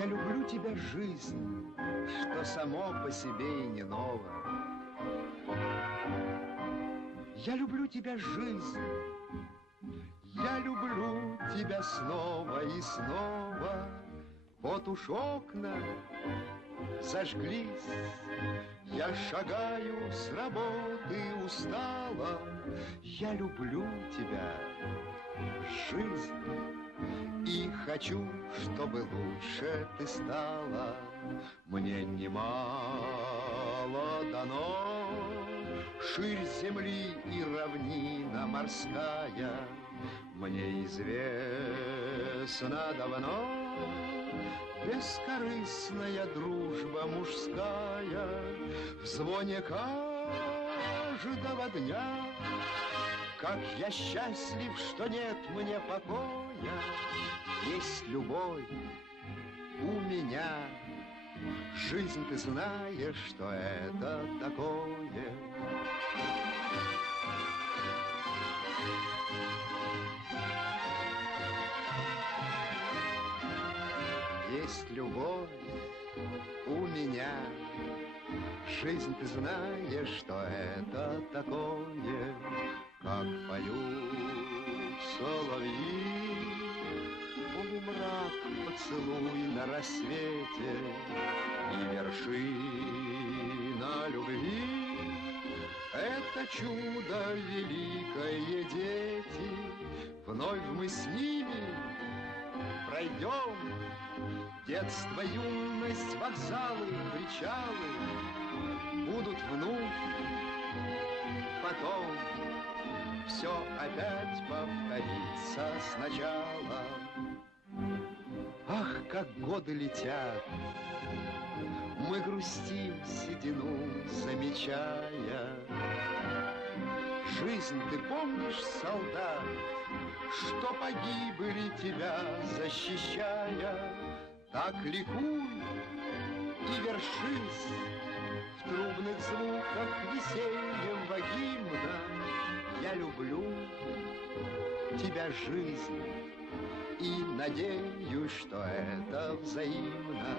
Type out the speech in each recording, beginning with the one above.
Я люблю тебя, жизнь, что само по себе и не ново. Я люблю тебя, жизнь, я люблю тебя снова и снова. Вот уж окна зажглись, я шагаю с работы устала. Я люблю тебя, жизнь, и хочу, чтобы лучше ты стала. Мне немало дано, ширь земли и равнина морская. Мне известно давно бескорыстная дружба мужская. В звоне каждого дня, как я счастлив, что нет мне покоя. Есть любовь у меня, жизнь, ты знаешь, что это такое. Есть любовь у меня, жизнь, ты знаешь, что это такое. Как поют соловьи, полумрак поцелуй на рассвете, и вершина любви — это чудо великое, дети. Вновь мы с ними пройдем детство, юность, вокзалы, причалы. Будут вновь, потом все опять повторится сначала. Ах, как годы летят, мы грустим седину, замечая. Жизнь, ты помнишь, солдат, что погибли тебя защищая? Так ликуй и вершись в трубных звуках весеннего гимна. Я люблю тебя, жизнь, и надеюсь, что это взаимно.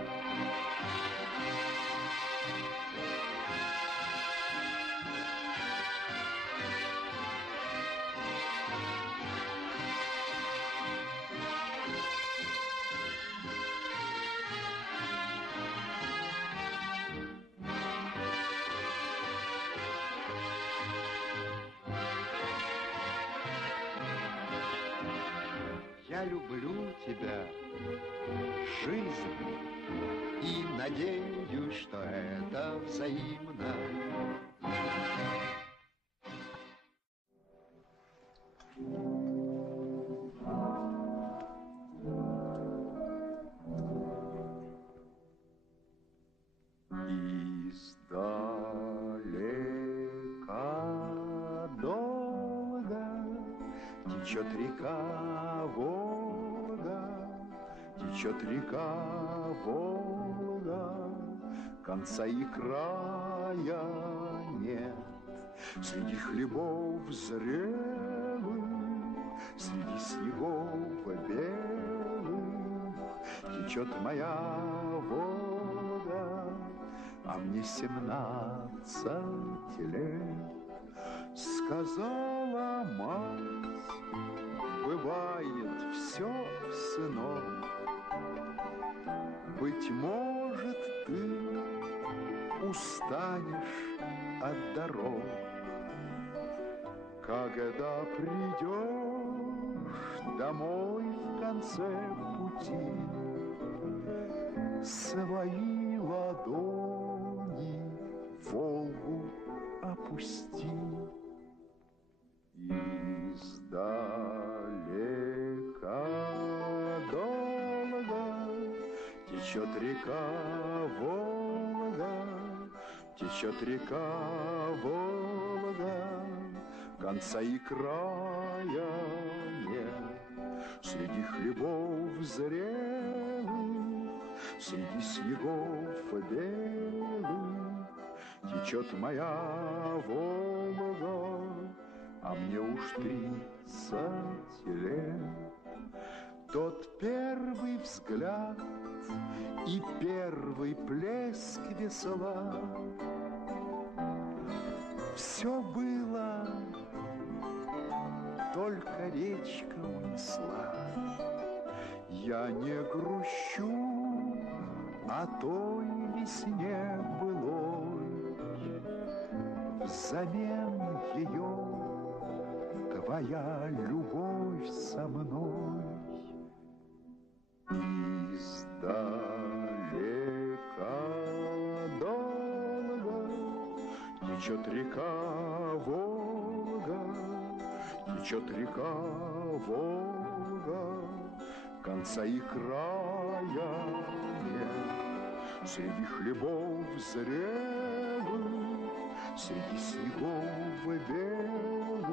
Я люблю тебя, жизнь, и надеюсь, что это взаимно. Издалека долго течет река Волга, течет река Волга, конца и края нет. Среди хлебов зрелых, среди снегов белых течет моя Волга, а мне 17 лет. Сказала мать, бывает все, сынок, быть может, ты устанешь от дорог, когда придешь домой в конце пути, свои ладони в Волгу опусти. Издалека долго течет река Волга, течет река Волга, конца и края нет. Среди хлебов зрелых, среди снегов белых течет моя Волга, а мне уж 30 лет. Тот первый взгляд и первый плеск весла. Все было, только речка унесла. Я не грущу о той весне былой, взамен ее твоя любовь со мной. Издалека долго течет река Волга, течет река Волга, конца и края нет. Среди хлебов зрелых, среди снегов белых,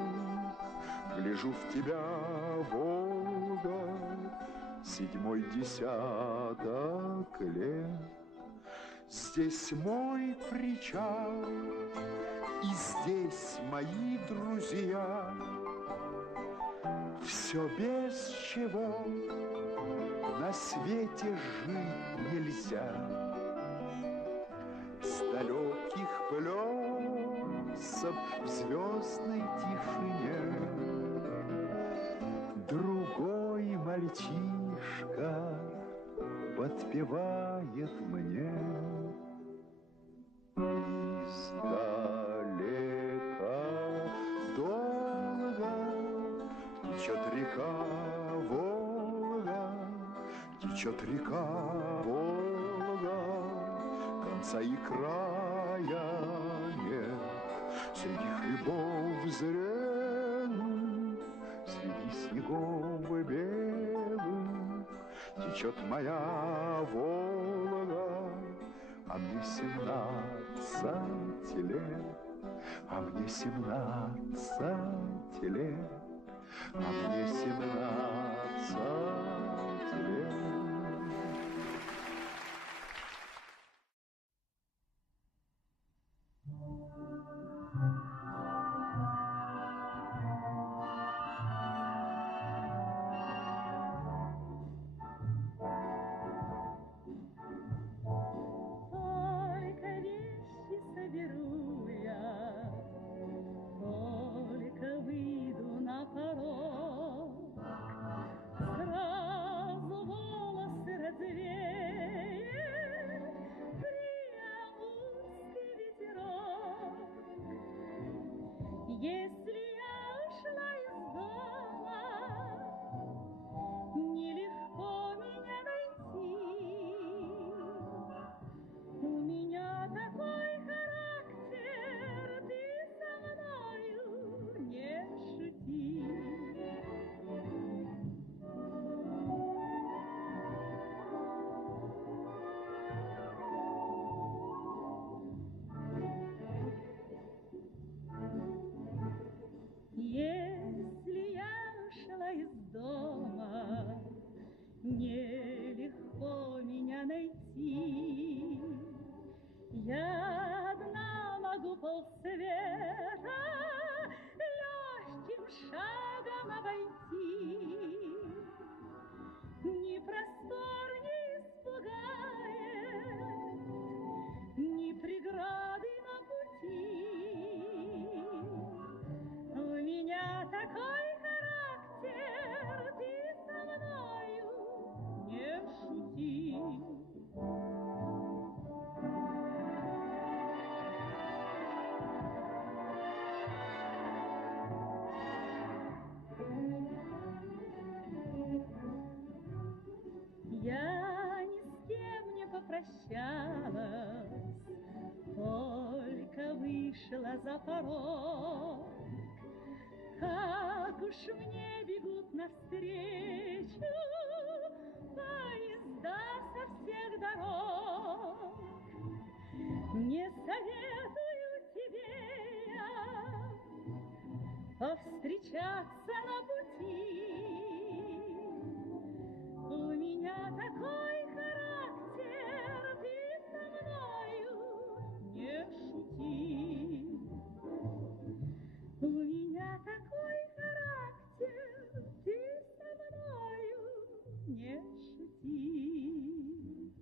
гляжу в тебя, Волга, седьмой десяток лет. Здесь мой причал, и здесь мои друзья. Все без чего на свете жить нельзя. С далеких плесов в звездной тишине другой мальчишка подпевает мне. Издалека долго течет река Волга, течет река Волга, конца и края нет. Среди хлебов зрелых, среди снегов белых течет моя Волга, а мне 17 лет, а мне 17 лет, а мне 17 лет. Нелегко меня найти. Я одна могу полсвета легким шагом обойти. Ни простор не испугает, ни преграды на пути. У меня такой характер, ты со мною не шути. Я ни с кем не попрощалась, только вышла за порог. Как уж мне бегут навстречу поезда со всех дорог. Не советую тебе я повстречаться на пути. У меня такой характер, ты со мною не шути. У меня такой характер, ты со мною не шути.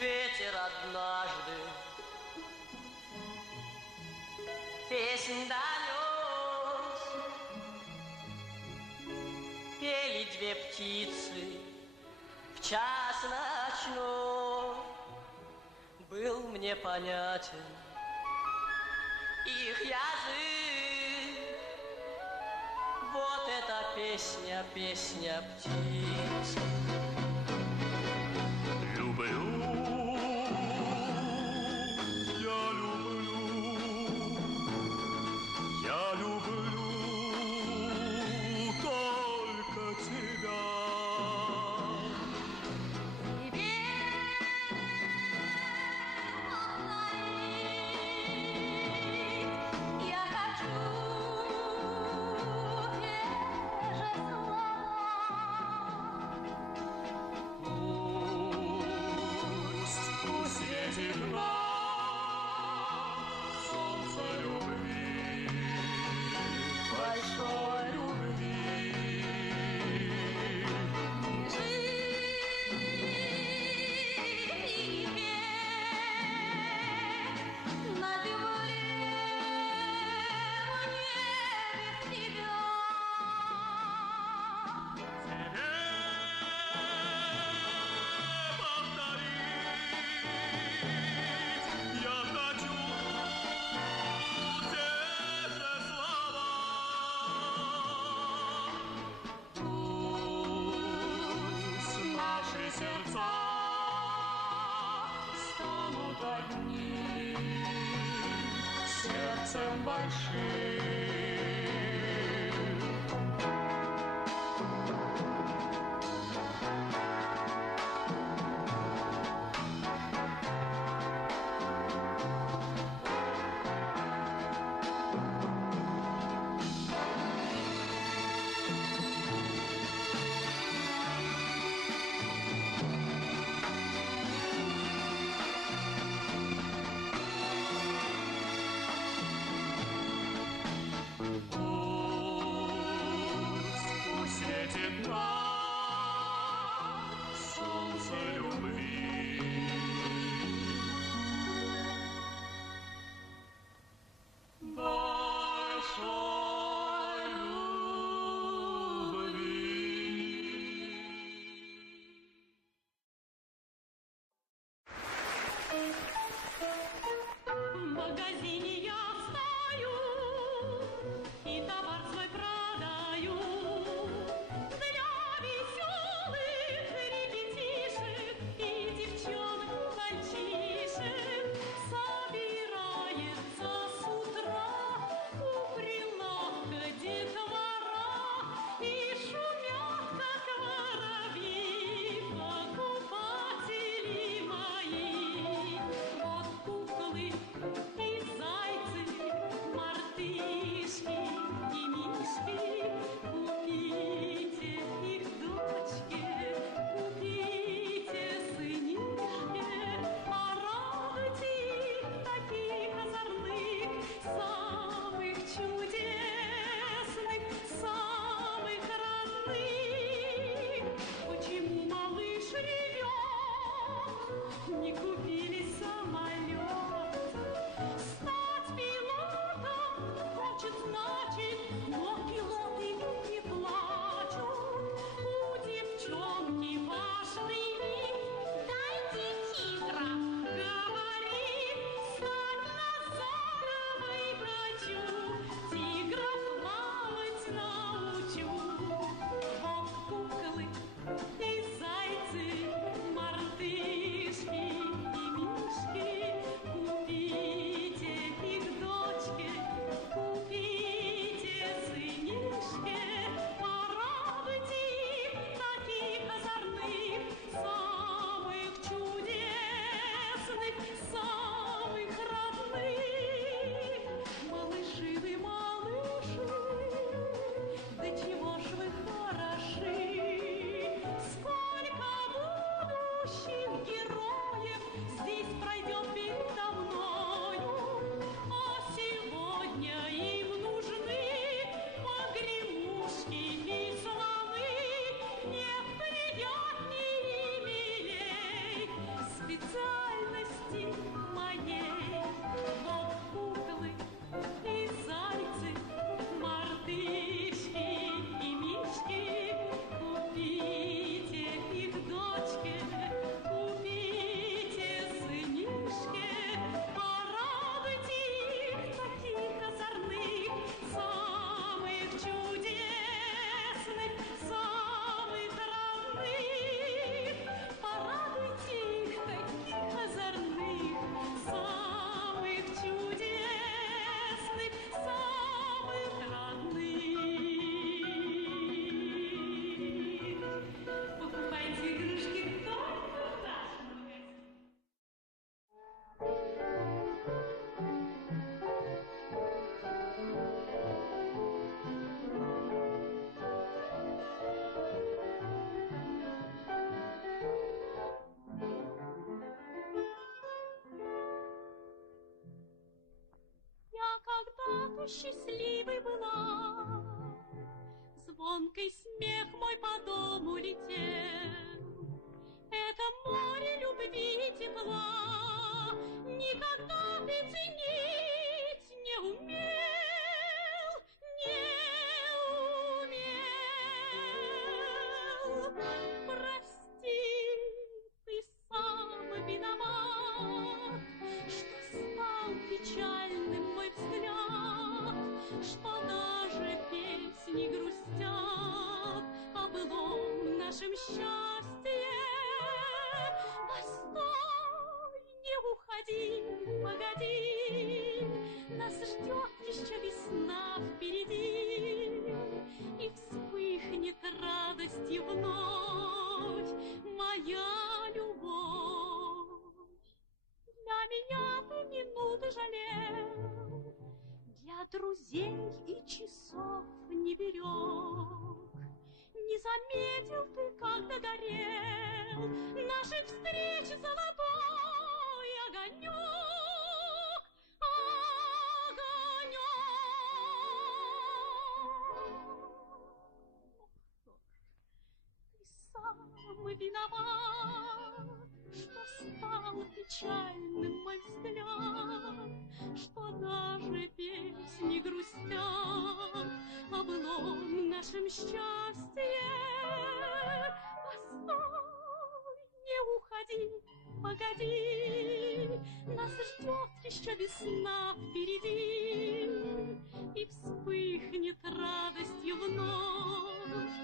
Ветер однажды песнь донес, пели две птицы в час ночной. Был мне понятен их язык. Вот эта песня, песня птиц. Люблю, я люблю только тебя. Я хочу те же слова. Пусть светит нам солнце любви, большой любви. На земле, в небе тебя. Я хочу те же слова. Пусть наши сердца станут одни, сердцем большим. Пусть светит нам солнце любви. Большой любви. В магазине я встаю и товар свой продаю. Для веселых ребятишек и девчонок, мальчишек собирается с утра у прилавка детвора и шумят, как воробьи, покупатели мои. Вот куклы и зайчики, счастливой была. Звонкий смех мой по дому летел. Это море любви и тепла никогда ты ценить не умел, не умел. Прости, ты сам виноват, что стал печальным мой взгляд, что даже песни грустят о былом нашем счастье. Постой, не уходи, погоди, нас ждет еще весна впереди, и вспыхнет радостью вновь моя любовь. Для меня ты минуты жалел, для друзей и часов не берег. Не заметил ты, как догорел нашей встречи золотой огонек, огонек. Ты сам виноват, что стал печальным мой взгляд, что даже песни грустят о былом нашем счастье. Постой, не уходи, погоди, нас ждет еще весна впереди, и вспыхнет радостью вновь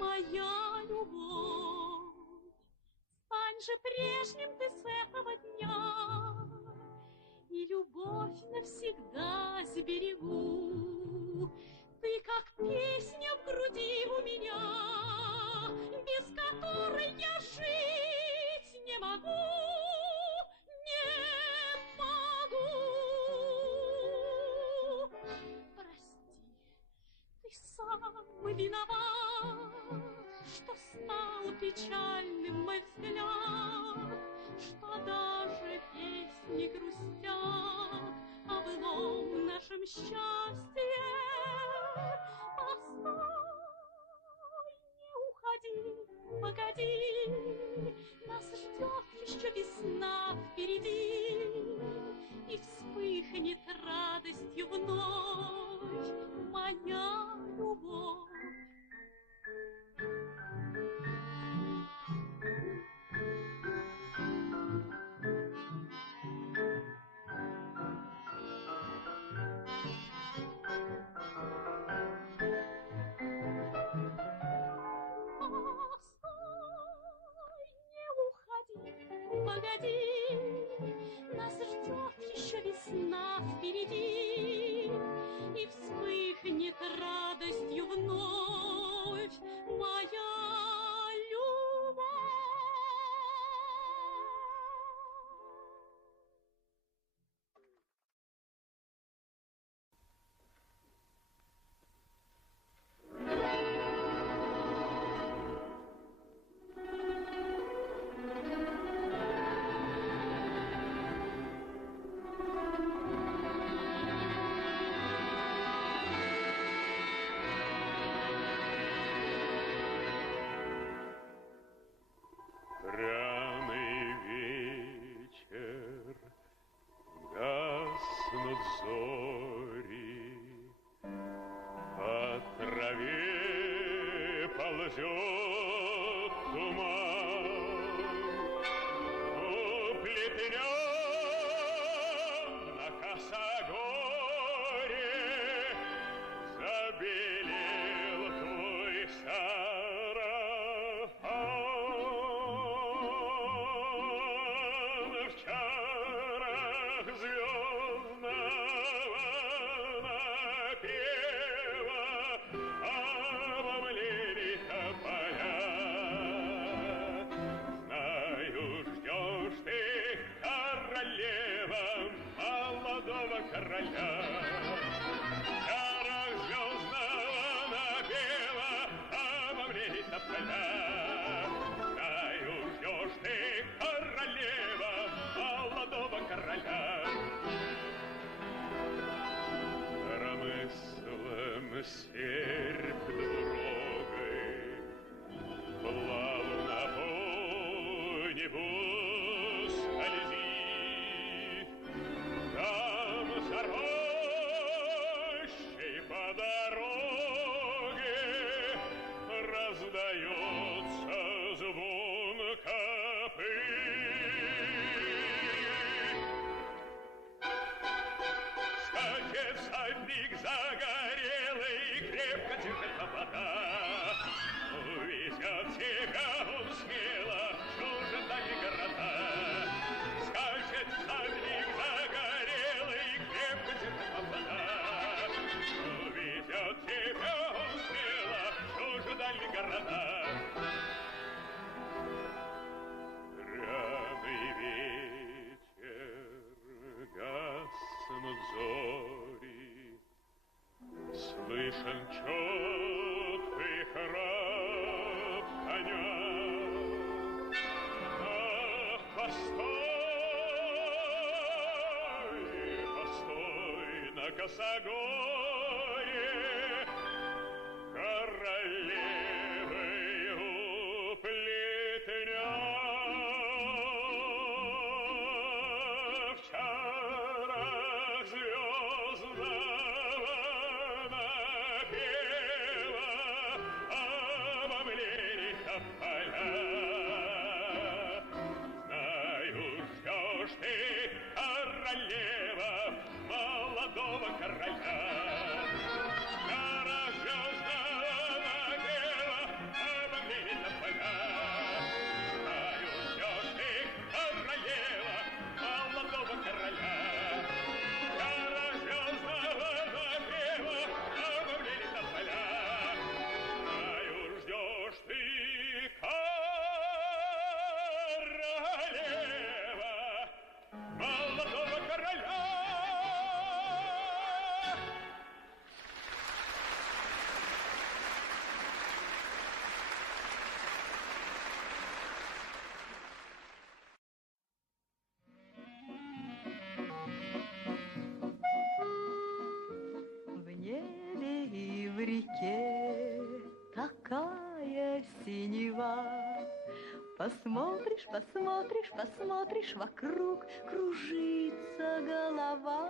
моя любовь. Стань же прежним ты с этого дня, и любовь навсегда сберегу. Ты как песня в груди у меня, без которой я жить не могу, не могу. Прости, ты сам виноват, что стал печальным мой взгляд, что даже песни грустят о былом нашем счастье. Постой, не уходи, погоди, нас ждет еще весна впереди, и вспыхнет радостью вновь моя любовь. Погоди, нас ждет еще весна впереди, и вспыхнет радостью вновь моя любовь. Короля. косогоре, королевою плетня. В чарах звездного напева обомлели тополя. Знаю, ждешь ты, королева, молодого короля. Чарах звездного напева обомлели тополя. Знаю, ждешь ты, королева, молодого короля. Чарах звездного напева обомлели тополя. Знаю, ждешь ты, королева, молодого короля. В небе и в реке такая синева. Посмотришь, посмотришь, посмотришь вокруг, кружится голова.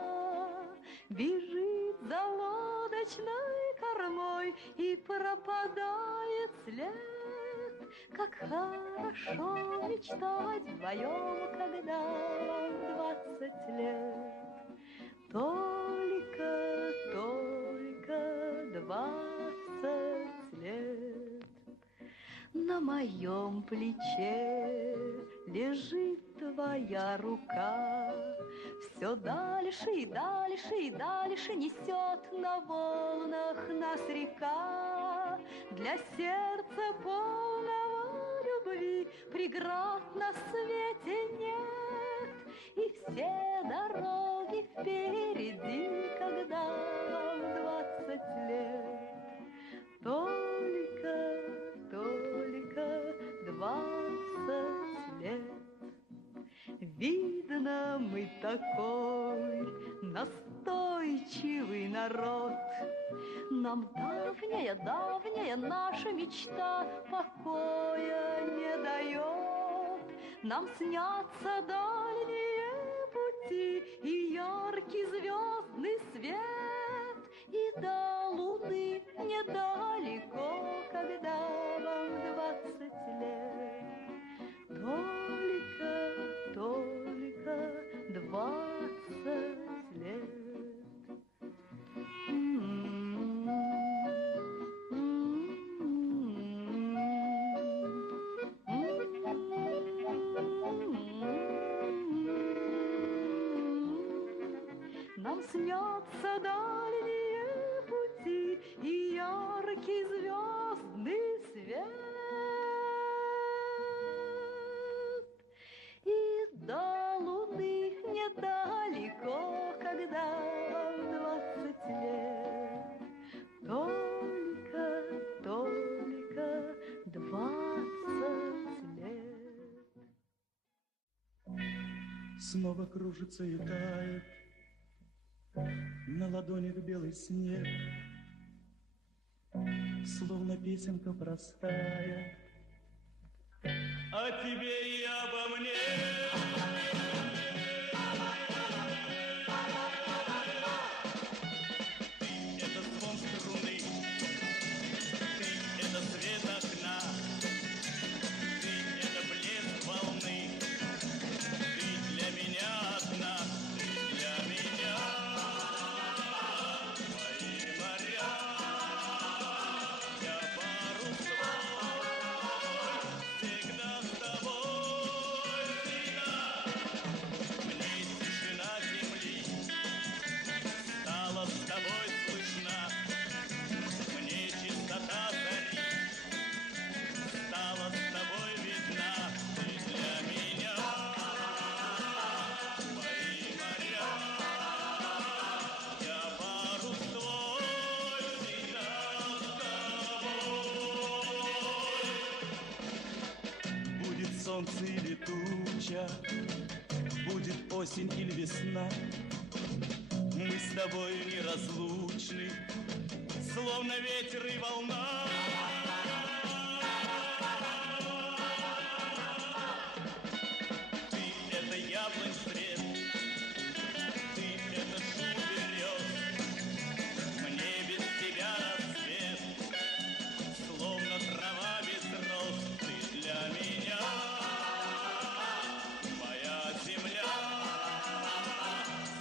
Бежит за лодочной кормой и пропадает след. Как хорошо мечтать вдвоем, когда вам 20 лет. Только 20 лет. На моем плече лежит твоя рука. Все дальше и дальше и дальше несет на волнах нас река. Для сердца полного любви преград на свете нет. И все дороги впереди, когда вам 20 лет. Только 20 лет. Видно, мы такой настойчивый народ. Нам давняя, давняя наша мечта покоя не дает. Нам снятся дальние пути и яркий звездный свет. И до луны недалеко, когда вам 20 лет. Только 20 лет. Нам снятся дальние пути и яркий звездный свет. И до луны недалеко, когда вам 20 лет. Только 20 лет. Снова кружится и тает на ладонях белый снег, словно песенка простая о тебе и обо мне. Ты — это звон струны, ты — это свет окна, ты — это блеск волны, ты для меня одна, ты для меня. Мои моря, я парус свой, всегда с тобой, всегда. Мне тишина земли стала с тобой слышна, мне чистота зари стала с тобой видна. Ты для меня, мои моря, я парус твой, всегда с тобой. Будет солнце или туча, будет осень или весна, мы с тобой неразлучны, словно ветер и волна. Ты — это яблонь цвет, ты — это шум берез. Мне без тебя рассвет, словно трава без роз. Ты для меня моя земля,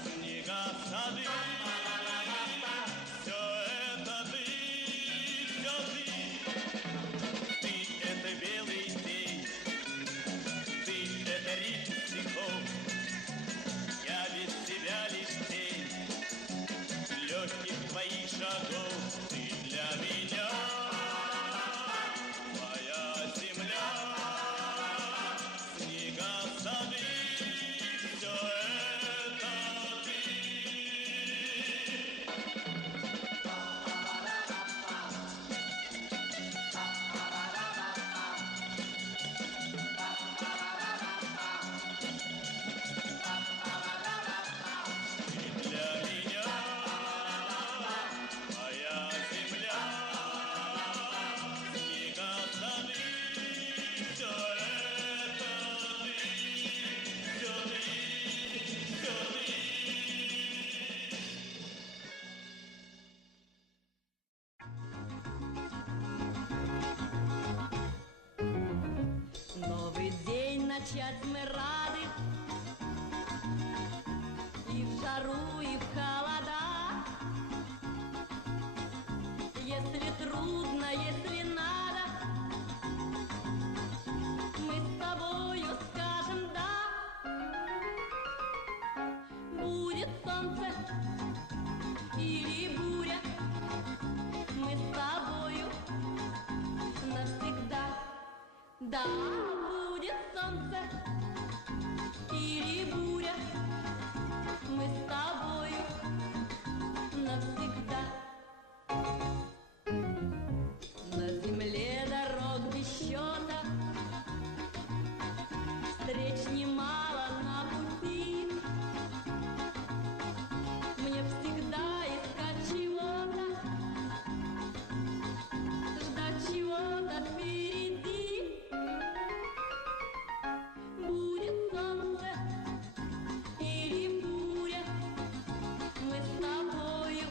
снега, сады. Все это ты, все ты. Ты — это белый день, ты — это ритм стихов. Я без тебя лишь тень легких твоих шагов. Ты для меня моя земля, снега, сады. Все это ты. Для меня моя земля, снега, сады. Все это ты, все ты, все ты. Новый день начать мы рады, и в жару, и в холода. Если трудно, если надо, мы с тобою скажем «да». Будет солнце или буря, мы с тобою навсегда. Да, будет солнце или буря, мы с тобою навсегда. На земле дорог без счета, встреч немало на пути. Мне всегда искать чего-то, ждать чего-то впереди. Будет солнце или буря, мы с тобою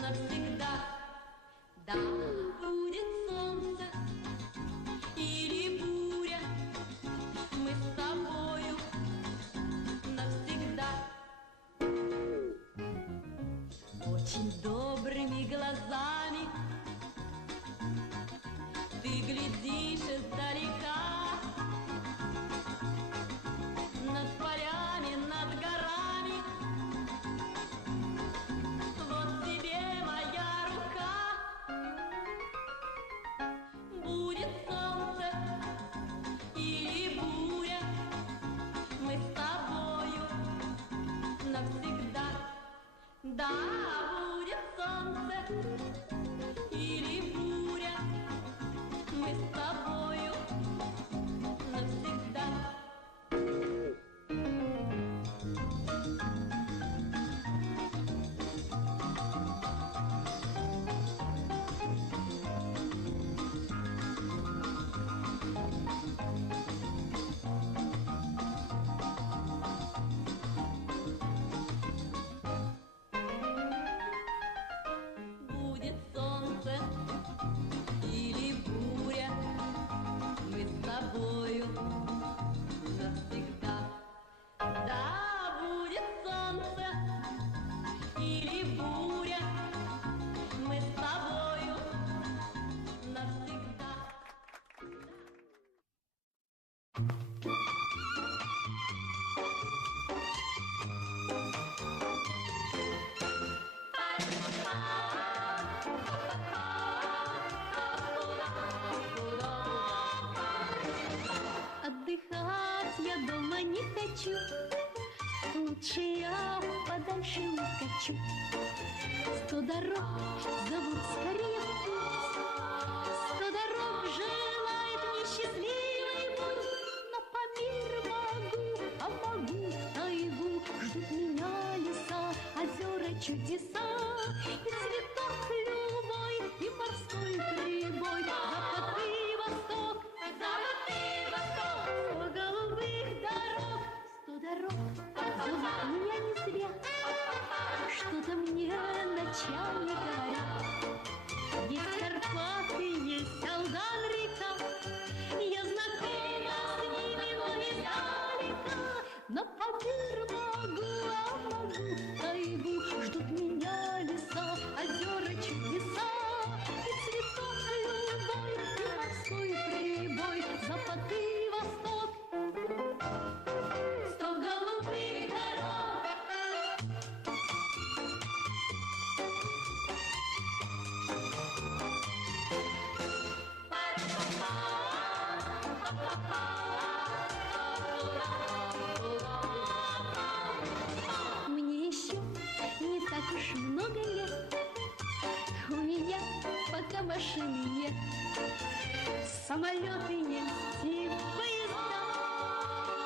навсегда. Да, будет солнце или буря, мы с тобою навсегда. Очень добрыми глазами ты глядишь издалека, над полями, над горами. Вот тебе моя рука. Будет солнце или буря, мы с тобою навсегда. Да, будет солнце или буря, мы с тобою навсегда. Будет солнце или буря, мы с тобою навсегда. Да, будет солнце или буря, мы с тобою навсегда. Отдыхать я дома не хочу, лучше я подальше укачу. 100 дорог зовут скорее в путь, 100 дорог желает мне счастливый путь. Но по миру могу, а могу в тайгу, ждут меня леса, озера чудеса, и цветок любой, и морской прибой. Запад и восток, сто голубых дорог, 100 дорог зовут меня не зря. Что-то мне ночами говорят. Есть Карпаты, есть Алдан-река, я знакома с ними, но издалека. Но Памир могу, а могу тайгу, ждут меня леса, озера, чудеса, и цветок любой, и морской прибой, запад и восток, 100 голубых дорог. Мне еще не так уж много лет, у меня пока машины нет, самолеты есть и поезда,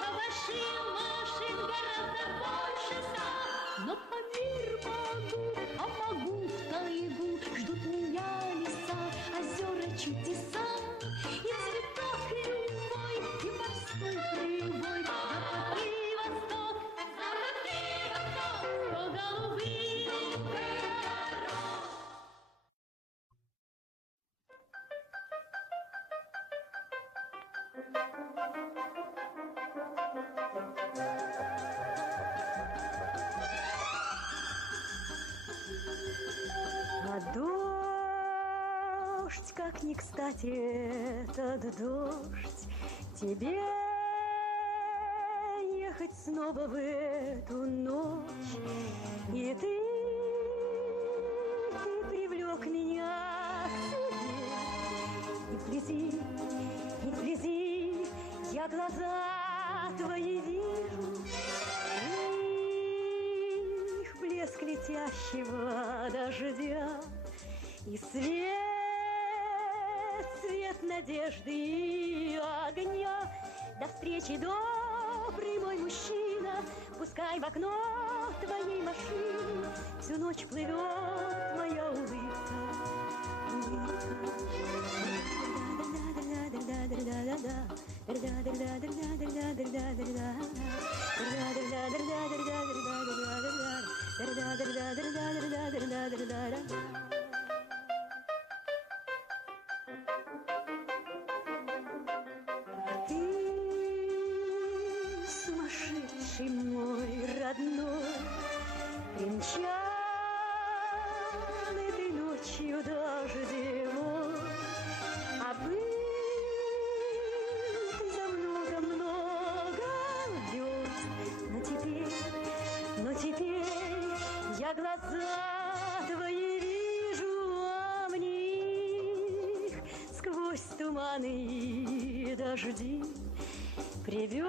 а машин гораздо больше 100. Но Памир могу, а могу в тайгу, ждут меня леса, озера, чудеса, и цветок любой, и морской прибой, запад и восток, 100 голубых дорог. А дождь, как ни кстати этот дождь, тебе ехать снова в эту ночь. И ты привлек меня к себе. И вблизи я глаза твои вижу, их блеск летящего дождя, и свет надежды и огня. До встречи, добрый мой мужчина, пускай в окно твоей машины всю ночь плывет моя улыбка. Ты сумасшедший мой родной, примчал этой ночью дождевой, а был ты за много верст. Но теперь я глаза твои вижу, а мне их сквозь туманы и дожди привез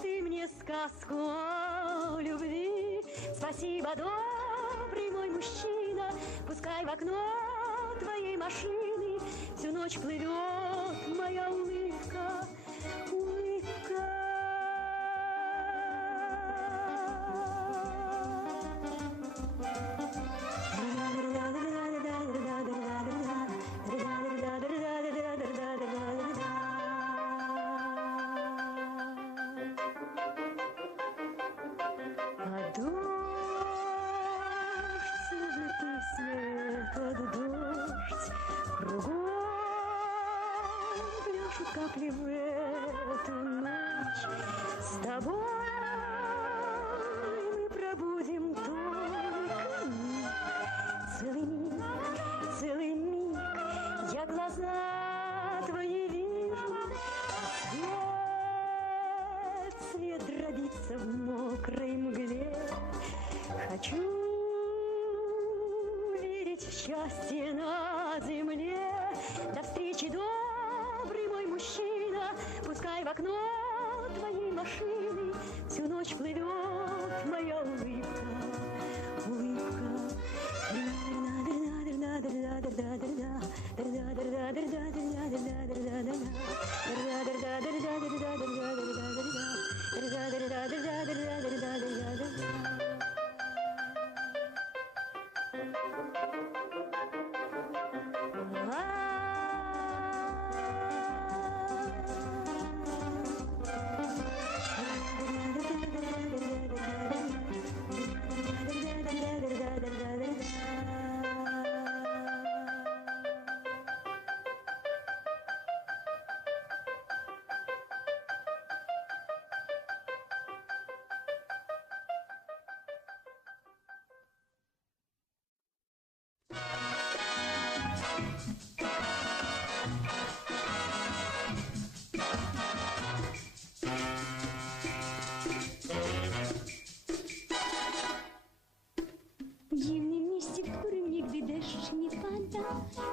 ты мне сказку о любви. Спасибо, добрый мой мужчина, пускай в окно твоей машины всю ночь плывет моя улыбка. А дождь, словно песня, этот дождь, кругом пляшут капли в эту ночь. С тобой мы пробудем только миг. Целый миг я глаза твои вижу, свет дробится в мокрой мгле. Хочу верить в счастье на земле. До встречи, добрый мой мужчина, пускай в окно твоей машины всю ночь плывет моя улыбка.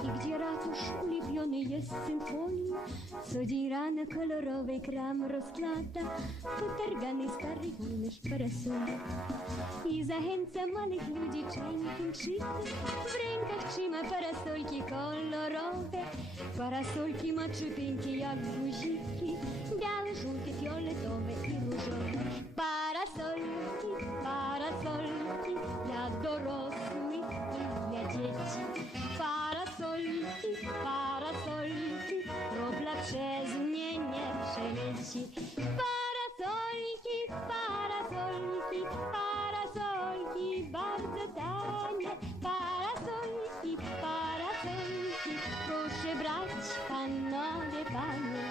И где ратуш улепленный есть симфоний, co dzień rano kolorowy kram rozklata, potargany stary wolnysz parasol. I zachęca małych ludzi czajnikiem krzykiem, w rękach trzyma parasolki kolorowe. Parasolki ma czupeńkie jak guziki, białe, żółte, fioletowe i różowe. Parasolki, parasolki dla dorosłych i dla dzieci. Parasolki, parasolki, kropla przez mnie nie przeleci. Parasolki, parasolki, parasolki, bardzo tanie. Parasolki, parasolki, proszę brać, panowie, panie.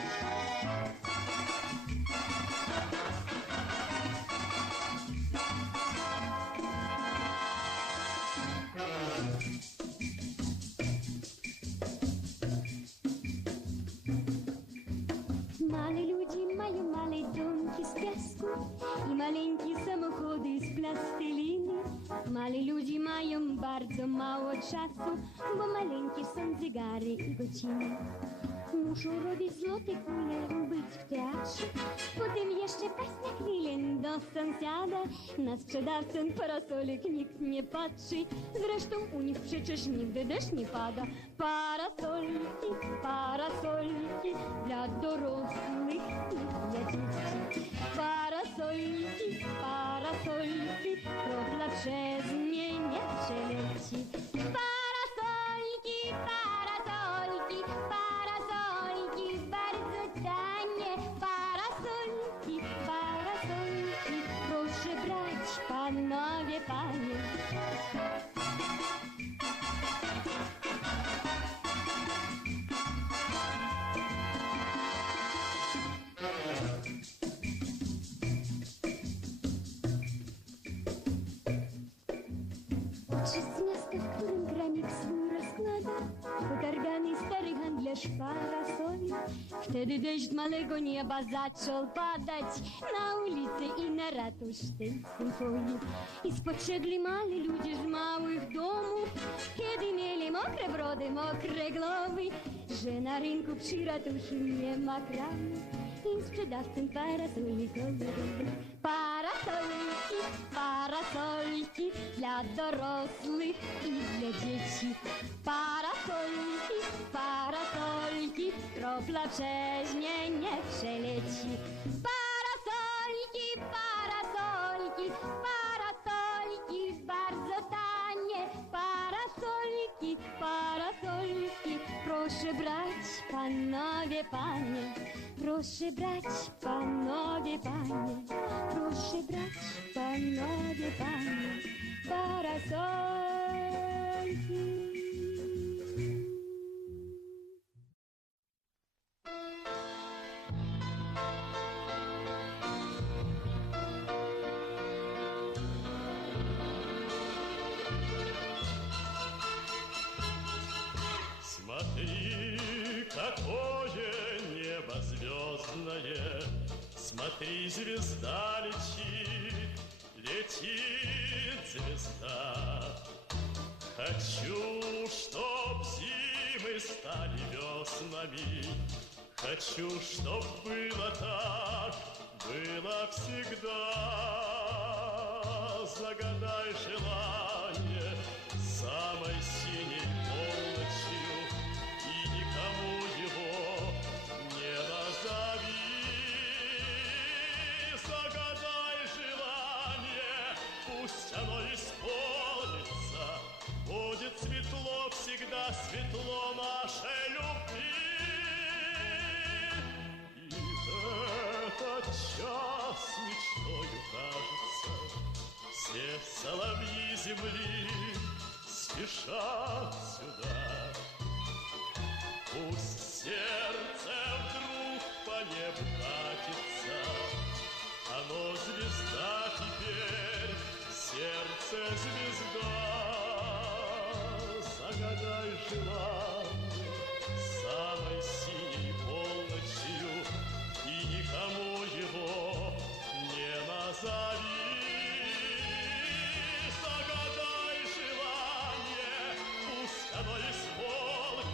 Małe ludzie mają małe domki z piasku i maleńkie samochody z plasteliny. Małe ludzie mają bardzo mało czasu, bo maleńkie są zegary i godziny. Muszą robić złote kule, być w teatrze, potem jeszcze paść na chwilę do sąsiada. Na sprzedawcę parasolek nikt nie patrzy, zresztą u nich przecież nigdy deszcz nie pada. Parasolki, parasolki dla dorosłych i dla dzieci. Parasolki, parasolki, kropla przez mnie nie przeleci. Parasolki, parasolki, parasolki, bardzo tanie. Parasolki, parasolki, proszę brać, panowie, panie. Patrzę z miasta, w którym granik swój rozkłada, potargany stary handlarz parasoli. Wtedy deszcz malego nieba zaczął padać na ulicy i na ratusz tej symfonii. I spostrzegli mali ludzie z małych domów, kiedy mieli mokre brody, mokre głowy, że na rynku przy ratuszu nie ma kranu i sprzedawcą parasoli kolorowych. Parasolki, parasolki dla dorosłych i dla dzieci. Parasolki, parasolki, kropla przez nie nie przeleci. Parasolki, parasolki, parasolki, bardzo tanie. Parasolki, parasolki, proszę brać, panowie, panie. Proszę brać, panowie, panie. Proszę brać, panowie, panie. Parasolki. Смотри, какое небо звездное, смотри, звезда летит, летит звезда. Хочу, чтоб зимы стали веснами, хочу, чтоб было так, было всегда. Загадай желание самой синей полночью и никому его не назови. Загадай желание, пусть оно исполнится, будет светло, всегда светло нашей любви. И этот час мечтою кажется, все соловьи земли спешат сюда. Пусть сердце вдруг по небу катится, оно звезда теперь, сердце звезда. Загадай желание самой синей полночью и никому его не назови. Загадай желание, пусть оно исполнится,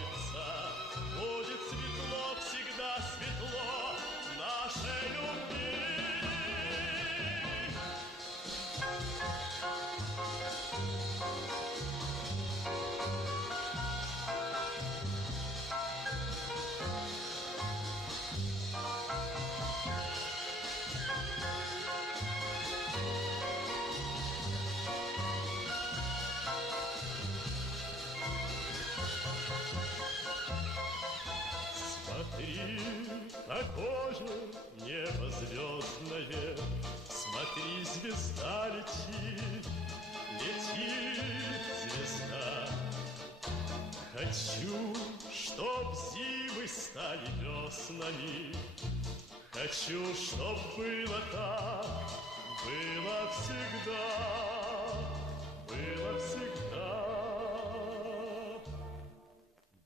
звезда летит, летит звезда. Хочу, чтоб зимы стали веснами, хочу, чтоб было так, было всегда, было всегда,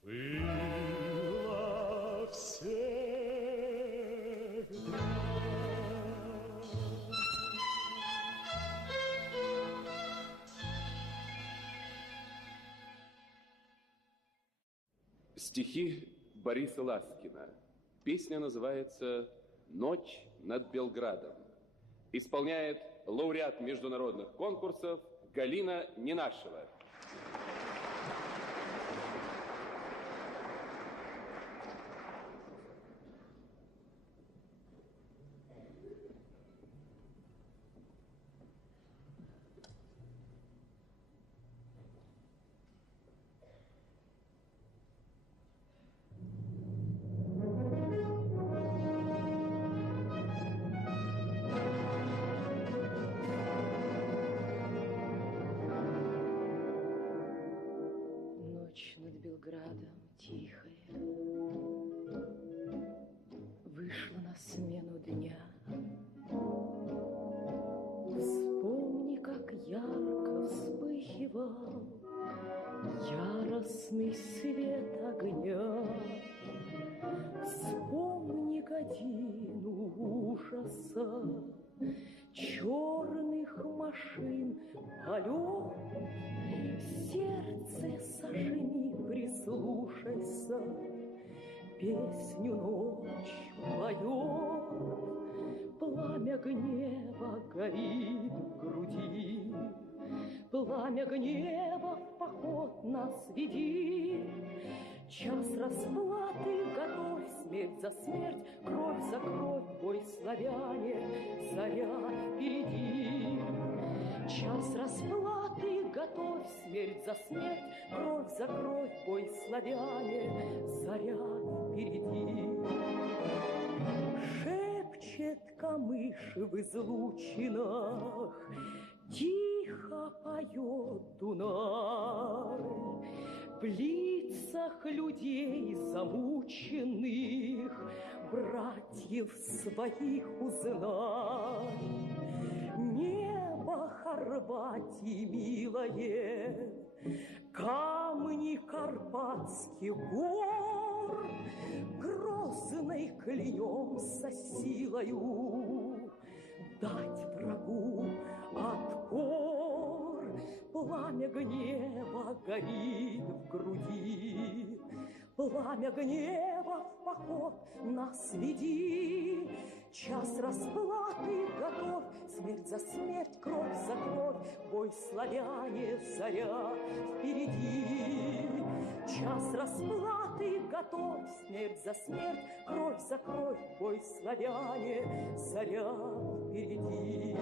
было всегда. Стихи Бориса Ласкина. Песня называется «Ночь над Белградом». Исполняет лауреат международных конкурсов Галина Ненашева. Ночь над Белградом тихая вышла на смену дня. Вспомни, как ярко вспыхивал яростный свет огня. Вспомни годину ужаса, черных машин полет. Сердце сожми, прислушайся, песню ночь поет. Пламя гнева горит в груди, пламя гнева в поход нас веди. Час расплаты, готовь смерть за смерть, кровь за кровь, бой славяне, заря впереди. Час расплаты, готовь смерть за смерть, кровь за кровь, бой славяне, заря впереди. Шепчет камыш в излучинах, тихо поет Дунай. В лицах людей замученных братьев своих узнай. Небо Хорватии милое, камни Карпатских гор, грозной клянемся силою дать врагу отпор. Пламя гнева горит в груди, пламя гнева в поход нас веди. Час расплаты готов, смерть за смерть, кровь за кровь, бой славяне, заря впереди. Час расплаты готов, смерть за смерть, кровь за кровь, бой славяне, заря впереди.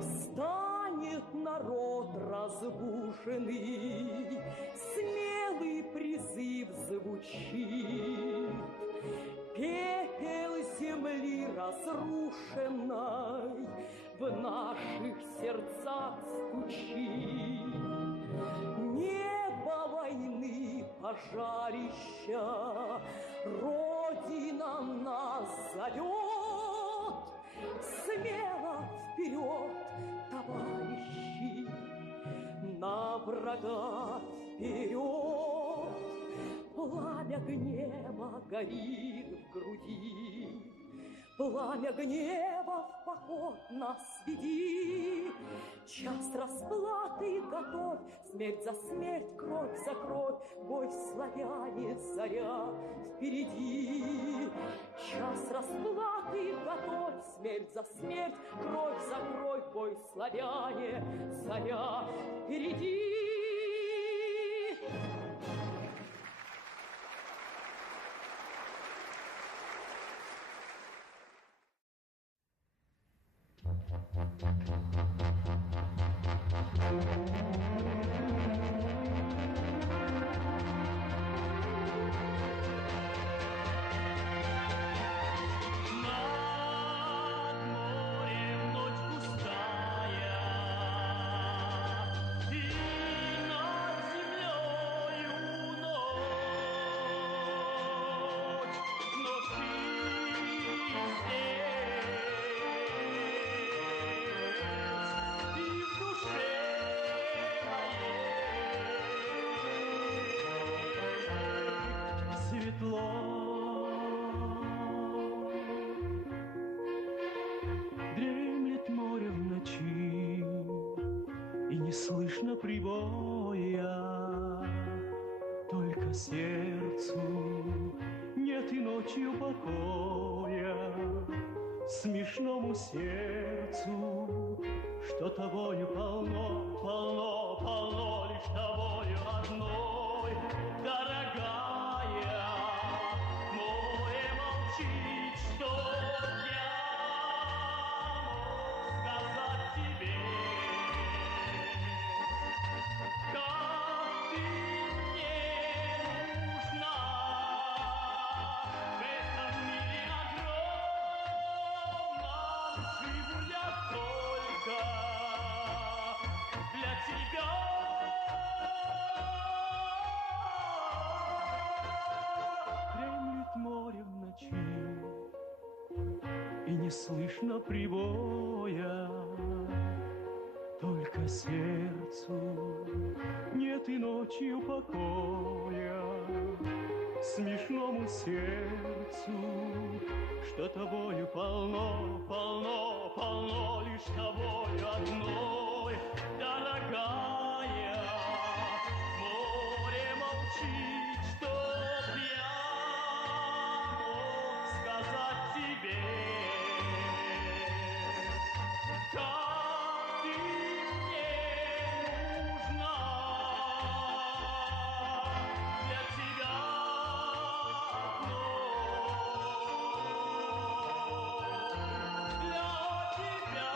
Встанет народ разбуженный, смелый призыв звучит. Пепел земли разрушенной в наших сердцах стучит. Небо войны пожарища, Родина нас зовет. Смело вперед, товарищи, на врага вперед. Пламя гнева горит в груди, пламя гнева в поход нас веди. Час расплаты готовь, смерть за смерть, кровь за кровь, бой славяне, заря впереди. Час расплаты готовь, смерть за смерть, кровь за кровь, бой славяне, заря впереди. Над морем ночь не слышно прибоя, только сердцу нет и ночью покоя. Смешному сердцу, что тобою полно, полно, полно, лишь тобою одной, дорогая. Море молчит, что я мог сказать тебе. Как ты мне нужна в этом мире огромном, живу я только для тебя. Дремлет море в ночи, и не слышно прибоя, только сердцу нет и ночью покоя. Смешному сердцу, что тобою полно, полно, полно, лишь тобою одной, дорогая. Море молчит, чтоб я мог сказать тебе. Как ты мне нужна для тебя одной, для тебя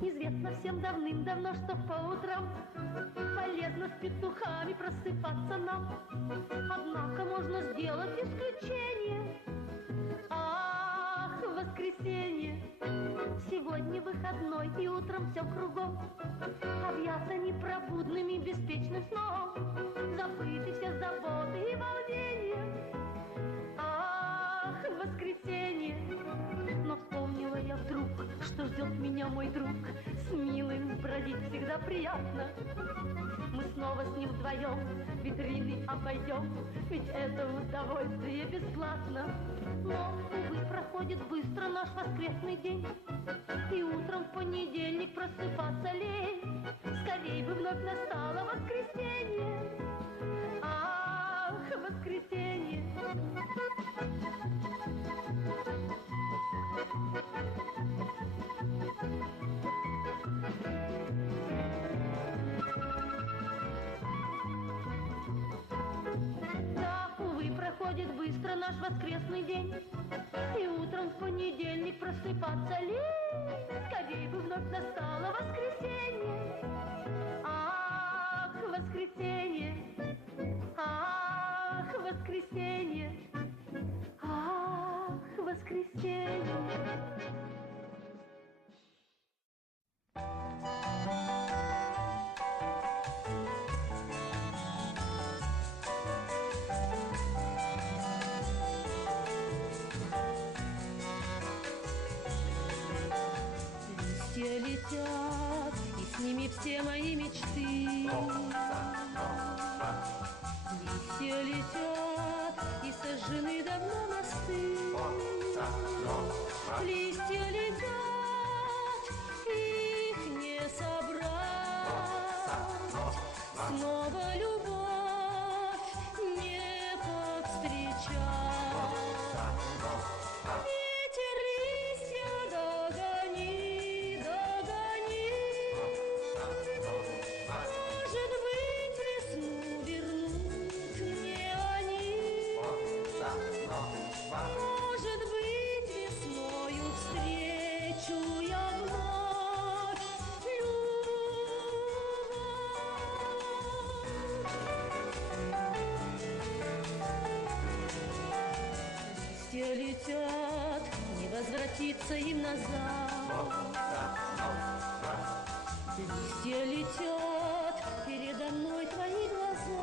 Известно всем давным-давно, что по утрам полезно с петухами просыпаться нам. Однако можно сделать исключение. Ах, воскресенье! Сегодня выходной, и утром все кругом объято непробудным и беспечным сном. Забыты все заботы и волнения. Ах, воскресенье! Но вспомнила я вдруг, что ждет меня мой друг. С милым бродить всегда приятно. Мы снова с ним вдвоем витрины обойдем, ведь это удовольствие бесплатно. Но, увы, проходит быстро наш воскресный день, и утром в понедельник просыпаться лень. Скорей бы вновь настало воскресенье. Ах, воскресенье! Да, увы, проходит быстро наш воскресный день, и утром в понедельник просыпаться лень. Скорей бы вновь настало воскресенье. Ах, воскресенье! Ах, воскресенье! Ах, воскресенье! Листья летят, и с ними все мои мечты. Листья летят, и сожжены давно мосты. Листья летят, их не собрать. Снова любовь не повстречать. Ветер листья догони, догони. Может быть, весну вернут мне они. Может быть, весною встречу я вновь любовь. Листья летят, не возвратиться им назад. Листья летят, передо мной твои глаза.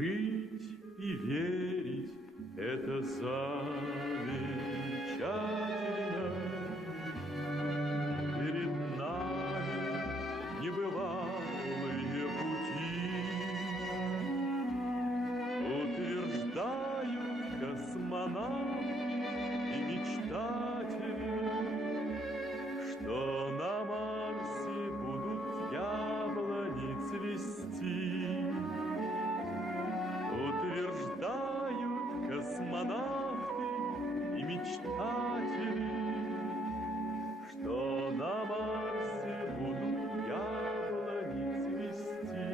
Жить и верить — это замечательно. Перед нами небывалые пути. Утверждают космонавты и мечтатели, что на Марсе будут яблони цвести. Утверждают космонавты и мечтатели, что на Марсе будут яблони цвести.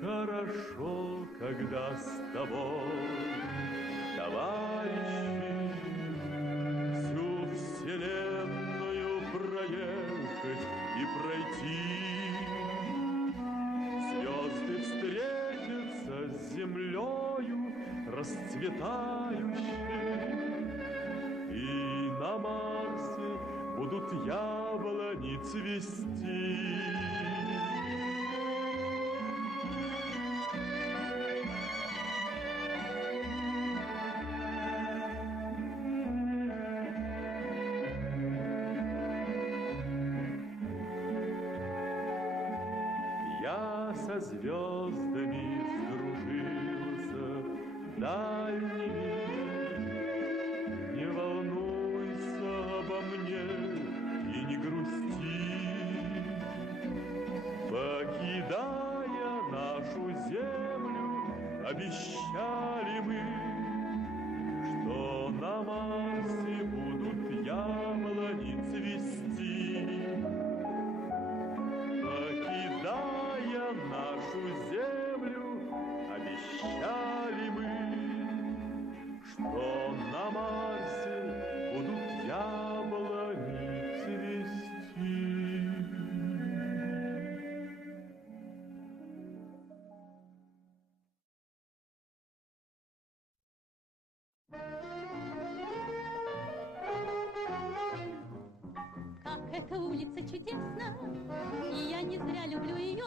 Хорошо, когда с тобой, товарищи, всю вселенную проехать и пройти. Звезды встретятся с землею расцветающей, и на Марсе будут яблони цвести. Я со звездами сдружился дальними. Не волнуйся обо мне и не грусти. Покидая нашу землю, обещали мы, что на Марсе будут яблони цвести. Покидая нашу землю, обещали мы, что на Марсе будут яблони цвести. Как эта улица чудесна, и я не зря люблю ее.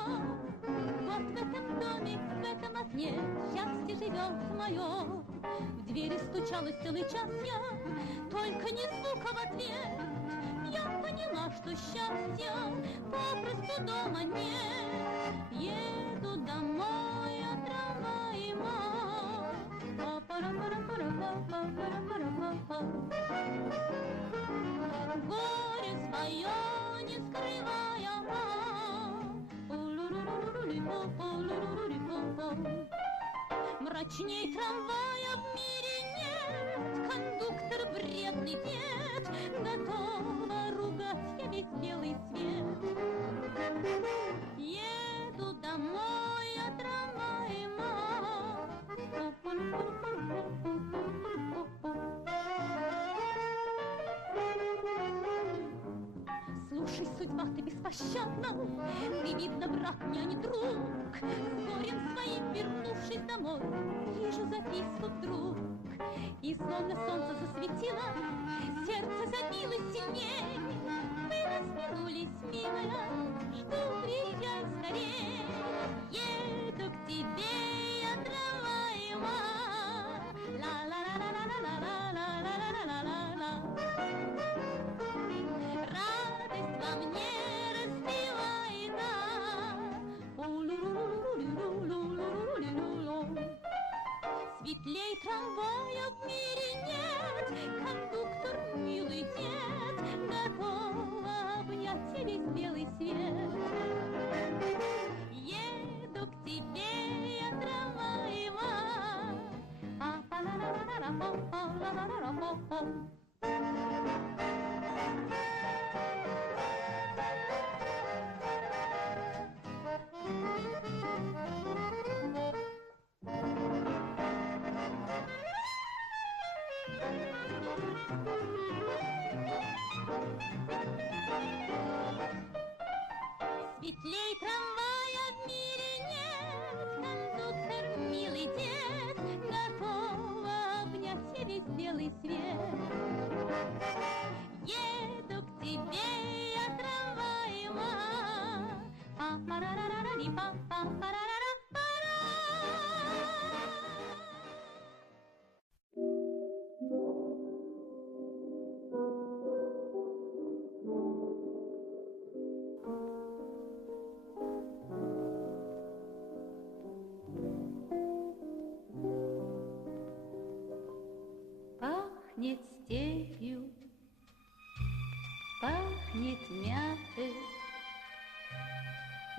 Вот в этом доме, в этом окне счастье живет мое. В двери стучалась целый час я, только ни звука в ответ. Я поняла, что счастья попросту дома нет. Еду домой, а трамвай мал. Горе свое не скрывая, мрачней трамвая в мире нет. Кондуктор вредный дед, готова ругать я весь белый свет. Еду домой, а трамвай мал. Слушай, судьба, ты беспощадна, ты, видно, враг мне, а не друг. С горем своим, вернувшись домой, вижу записку вдруг. И словно солнце засветило, сердце забилось сильней. Мы разминулись, милая, жду, приезжай скорей. Еду к тебе, я трамваева. Ла-ла-ла-ла-ла-ла-ла-ла-ла-ла-ла-ла. Радость во мне распевает, светлей трамвая в мире нет. Кондуктор, милый дед, готова обнять весь белый свет. Еду к тебе, я трамваева. Па-па-ла-ла-ла-ла-па-па-ла-ла-ла-ла-па-па. Светлей трамвая в мире нет. Кондуктор, милый дед, готова обнять весь белый свет. Еду к тебе, я трамваева. Па-па-ра-ра-ра-ри-па-па-па-ра-ра-ра.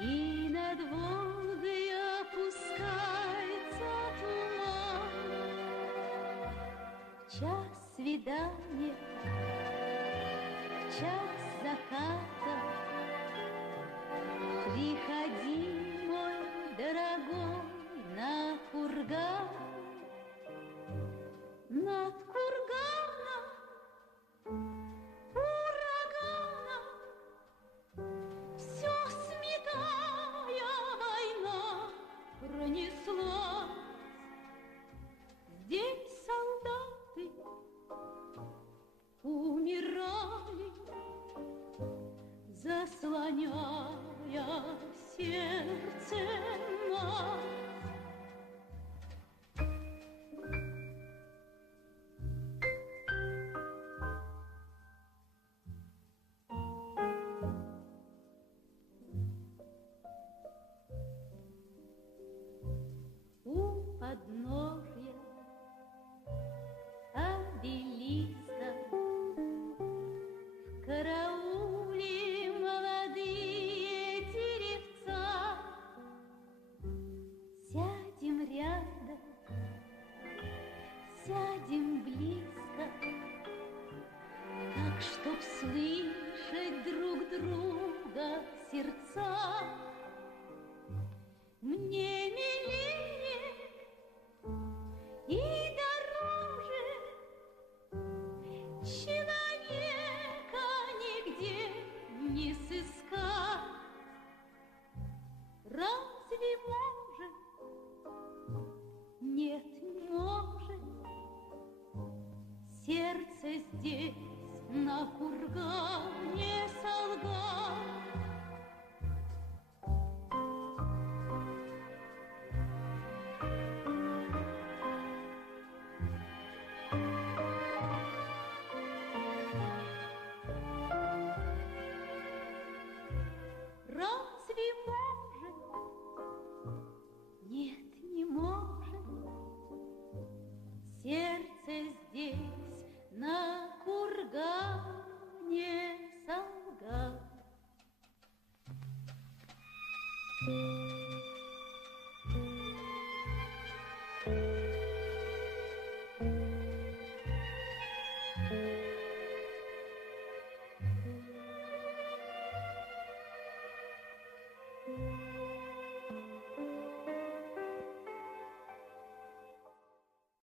И над Волгой опускается туман. В час свидания, в час заката приходи, мой дорогой, на курган. Над курганом урагана все сметая война пронеслась. Здесь солдаты умирали, заслоняя сердце нас. Подножья обелиска в карауле молодые деревца. Сядем рядом, сядем близко, так, чтоб слышать друг друга сердца. Мне милее и дороже человека нигде не сыскать. Разве может? Нет, не может. Сердце здесь на кургане солгать. Разве может? Нет, не может. Сердце здесь на кургане солгать.